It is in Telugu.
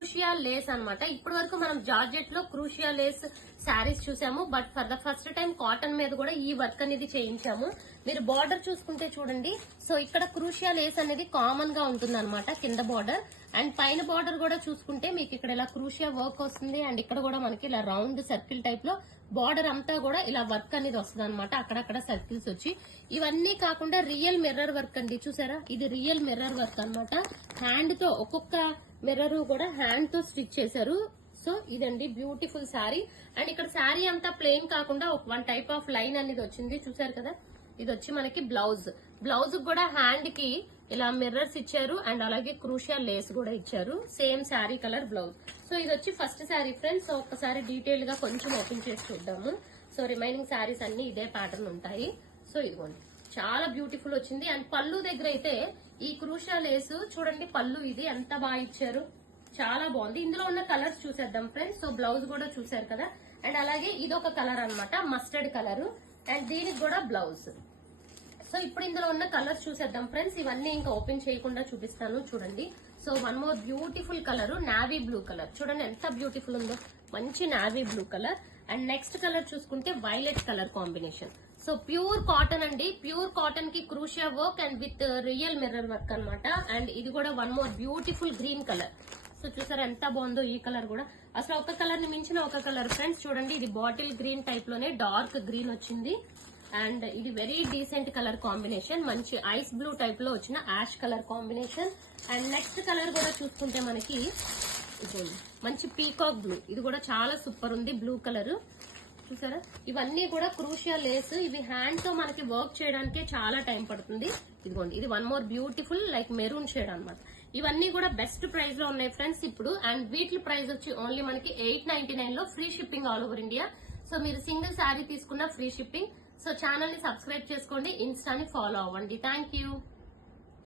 క్రూషియా లేస్ అన్నమాట. ఇప్పటి వరకు మనం జార్జెట్ లో క్రూషియా లేస్ శారీస్ చూసాము, but for the first time cotton మీద కూడా ఈ వర్క్ అనేది చేయించాము. మీరు బార్డర్ చూసుకుంటే చూడండి, సో ఇక్కడ క్రూషియా లేస్ అనేది కామన్ గా ఉంటుంది అనమాట కింద బార్డర్. అండ్ పైన బార్డర్ కూడా చూసుకుంటే మీకు ఇక్కడ ఇలా క్రూషియా వర్క్ వస్తుంది. అండ్ ఇక్కడ కూడా మనకి ఇలా రౌండ్ సర్కిల్ టైప్ లో బార్డర్ అంతా కూడా ఇలా వర్క్ అనేది వస్తుంది అనమాట, అక్కడక్కడ సర్కిల్స్ వచ్చి. ఇవన్నీ కాకుండా రియల్ మిర్రర్ వర్క్ అండి, చూసారా? ఇది రియల్ మిర్రర్ వర్క్ అనమాట. హ్యాండ్ తో ఒక్కొక్క మిర్రర్ కూడా హ్యాండ్ తో స్టిచ్ చేశారు. సో ఇదండి బ్యూటిఫుల్ శారీ. అండ్ ఇక్కడ శారీ అంతా ప్లెయిన్ కాకుండా ఒక వన్ టైప్ ఆఫ్ లైన్ అనేది వచ్చింది, చూసారు కదా? ఇది వచ్చి మనకి బ్లౌజ్. బ్లౌజ్ కూడా హ్యాండ్ కి ఇలా మిర్రర్స్ ఇచ్చారు అండ్ అలాగే క్రూషియా లేస్ కూడా ఇచ్చారు. Same sari colour blouse. So ఇది వచ్చి ఫస్ట్ శారీ ఫ్రెండ్స్. సో ఒక్కసారి డీటెయిల్ గా కొంచెం ఓపెన్ చేసి చూద్దాము. సో రిమైనింగ్ శారీస్ అన్ని ఇదే ప్యాటర్న్ ఉంటాయి. సో ఇదిగోండి, చాలా బ్యూటిఫుల్ వచ్చింది. అండ్ పళ్ళు దగ్గర అయితే ఈ క్రూషియా లేస్ చూడండి, పళ్ళు ఇది ఎంత బాగా ఇచ్చారు, చాలా బాగుంది. ఇందులో ఉన్న కలర్స్ చూసేద్దాం ఫ్రెండ్స్. సో బ్లౌజ్ కూడా చూసారు కదా. అండ్ అలాగే ఇదొక కలర్ అన్నమాట, మస్టర్డ్ కలర్. అండ్ దీనికి కూడా బ్లౌజ్. సో ఇప్పుడు ఇందులో ఉన్న కలర్స్ చూసేద్దాం ఫ్రెండ్స్. ఇవన్నీ ఇంకా ఓపెన్ చేయకుండా చూపిస్తాను, చూడండి. So one more beautiful colour, navy blue colour. చూడండి ఎంత బ్యూటిఫుల్ ఉందో, మంచి navy blue colour. And next colour చూసుకుంటే violet colour combination. So pure cotton అండి, ప్యూర్ కాటన్ కి క్రూషియా work and with real mirror work అన్నమాట. అండ్ ఇది కూడా one more beautiful green colour. So చూసారా ఎంత బాగుందో ఈ కలర్ కూడా. అసలు ఒక కలర్ ని మించిన ఒక కలర్ ఫ్రెండ్స్. చూడండి, ఇది బాటిల్ గ్రీన్ టైప్ లోనే డార్క్ గ్రీన్ వచ్చింది. అండ్ ఇది వెరీ డీసెంట్ కలర్ కాంబినేషన్, మంచి ఐస్ బ్లూ టైప్ లో వచ్చిన ash colour combination. And next colour కూడా చూసుకుంటే మనకి మంచి పీకాక్ బ్లూ. ఇది కూడా చాలా సూపర్ ఉంది, బ్లూ కలర్. చూసారా? ఇవన్నీ కూడా క్రూషియా లేస్. ఇవి హ్యాండ్ తో మనకి వర్క్ చేయడానికే చాలా టైం పడుతుంది. ఇదిగోండి, ఇది one more beautiful like maroon shade అన్నమాట. ఇవన్నీ కూడా బెస్ట్ ప్రైస్ లో ఉన్నాయి ఫ్రెండ్స్ ఇప్పుడు. అండ్ వీటి ప్రైస్ వచ్చి ఓన్లీ మనకి 899 లో free shipping all over India. So మీరు సింగిల్ శారీ తీసుకున్న ఫ్రీ షిప్పింగ్. సో ఛానల్ ని సబ్స్క్రైబ్ చేసుకోండి, ఇన్స్టాని ఫాలో అవ్వండి. Thank you.